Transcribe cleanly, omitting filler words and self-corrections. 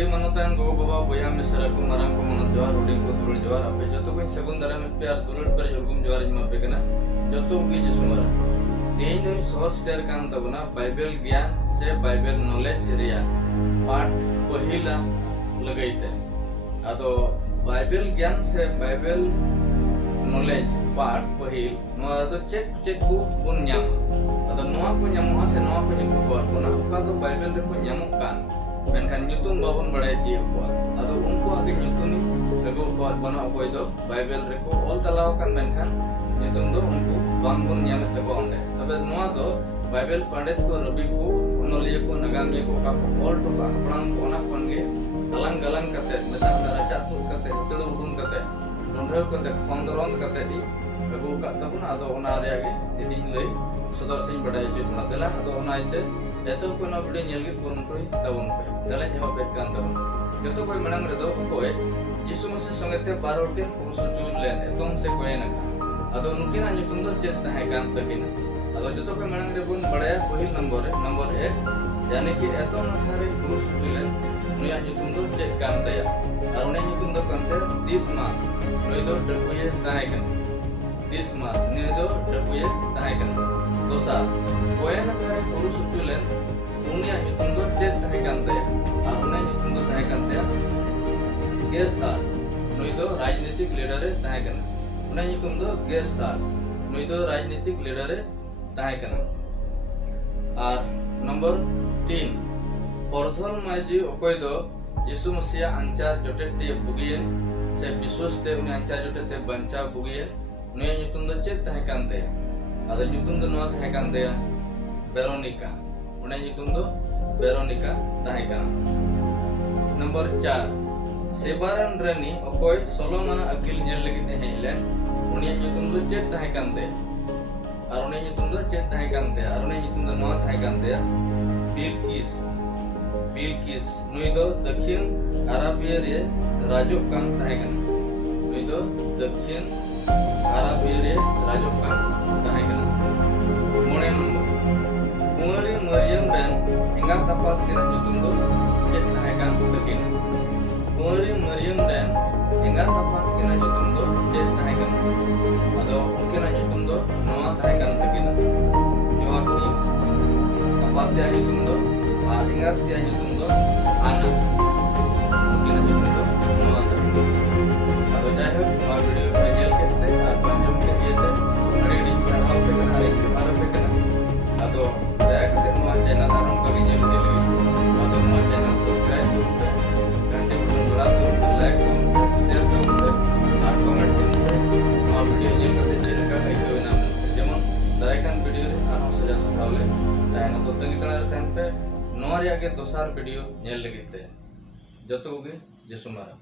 अड़ी मनोतान गो बाबा बया मिसरा को मारांग को मनत जोहार हुडिंग को दुरुल जोहार आपे जतो को सगुन दाराम प्यार दुरुल पर जुगुम जोहार जमा पे कना जतो की जिसुमारा तेई नो सोर्स डेर कान तबना बाइबल ज्ञान से बाइबल नॉलेज रिया पाठ पहिला लगाइते आदो बाइबल ज्ञान से बाइबल नॉलेज पाठ पहिल नोआ दो चेक चेक को बुन न्याम आदो नोआ को न्यामो से नोआ को न्यामो को कोना उका दो बाइबल रे को न्यामो कान मेनखान ᱧᱩᱛᱩᱢ बाबन बड़ाय दिए को आदो उनको आगे ᱧᱩᱛᱩᱢ लगो को बना कोई दो बाइबल रे को ऑल तलाव कान मेनखान ᱧᱩᱛᱩᱢ दो उनको बांगबुन ᱧᱟᱢ तको ओंडे तबे नोआ दो बाइबल पंडित को रवि को ओनलिया को नगामिया को का ऑल तो का प्राण को ओना कोनगे अलंग गलंग कते मेता राजा को कते तड़ु उडुन कते डोंडर कते खंदरंग कते दी लगो का तबना आदो ओना रे आगे इदिन लई सदर सिंह बड़ाय चितना देला आदो ओना इते जतो को ना वीडियो नेलगे कुरुमटोय तबन पे दला जमा पेट कान तबन जतो कोई मनांग रे दो कोय यीशु मसीह संगते 12 दिन पुरुष चुन लेन एतम से कोय ना आदो नुकिना ᱧᱩᱛᱩᱢ दो चेत ताहे कान तकिना आदो जतो कोई मनांग रे बुन बड़ाय पहिल नंबर 1 यानी कि एतम थारे पुरुष चुलेन नुया ᱧᱩᱛᱩᱢ दो चेत कान तया और उने ᱧᱩᱛुम दो कानते 10 मास नुय दो डपुये ताहे कान 10 मास नुय दो डपुये ताहे कान दोसा कोय ना थारे पुरुष चुलेन उनिया ᱧᱩᱛᱩᱢ दो चेत ताहे कान तया और उने ᱧᱩᱛुम दो ताहे कान तया गेस्टास नुय दो राजनीतिक लीडर रे ताहे कान उन्हें ᱧᱩᱛᱩᱢ दो गेस्टास नुई दो राजनीतिक लीडर रे ताहे कना और नंबर 3 परधल माजी ओकोय दो यीशु मसीह अंचार जोटेते बुगियन से विश्वास ते उन्हें अंचार जोटेते बंचा बुगियन नुई ᱧᱩᱛᱩᱢ दो चेत ताहे कानते आदो ᱧᱩᱛᱩᱢ दो नोआ ताहे कानते वेरोनिका उन्हें ᱧᱩᱛᱩᱢ दो वेरोनिका ताहे कना number 4 सेबारन runny ओकोय Solomon Akil nail लगिते Helen उनिया ᱧᱩᱛᱩᱢ दो चेत ताहे कानते और उन्हें ᱧᱩᱛᱩᱢ दो चेत ताहे कानते और उन्हें ᱧᱩᱛᱩᱢ दो नोआ ताहे कानते बिलकिस नुई दो दक्षिण अरबिया रे राजोक कान ताहे कन नुई दो दक्षिण अरबिया रे राजोक कान ताहे कन मोने नंबर कुंवरी मरियम रेन एंगा तपात तिना ᱧᱩᱛᱩᱢ दो चेत ताहे कान तकिन कुंवरी मरियम रेन एंगा तपात तिना ᱧᱩᱛᱩᱢ दो चेत ताहे कन आदो उनकिना ᱧᱩᱛᱩᱢ दो नोआ ताहे कान तकिन जोआखिम तपात त्या ᱧᱩᱛᱩᱢ दो और एंगा त्या ᱧᱩᱛᱩम दो आना उनकिना ᱧᱩᱛᱩम दो नोआ ताहे आदो जाय हो नोआ वीडियो पे नेल केते और पंजम के दिएते अड़ी सरहाव पे कना अड़ी मारो पे कना आदो दया करते नोआ चैनल आरम को भी नेल दिली आदो नोआ चैनल सब्सक्राइब करते घंटे को बड़ा दो लाइक दो शेयर दो और कमेंट दो नोआ वीडियो नेल करते चैनल का लाइक दो ना जेमन दायकान वीडियो रे आरो सजा सखावले तायना तो तंगी कला तन पे नोआ रे आगे दोसार वीडियो नेल लगिते जतो गे जेसुमारा।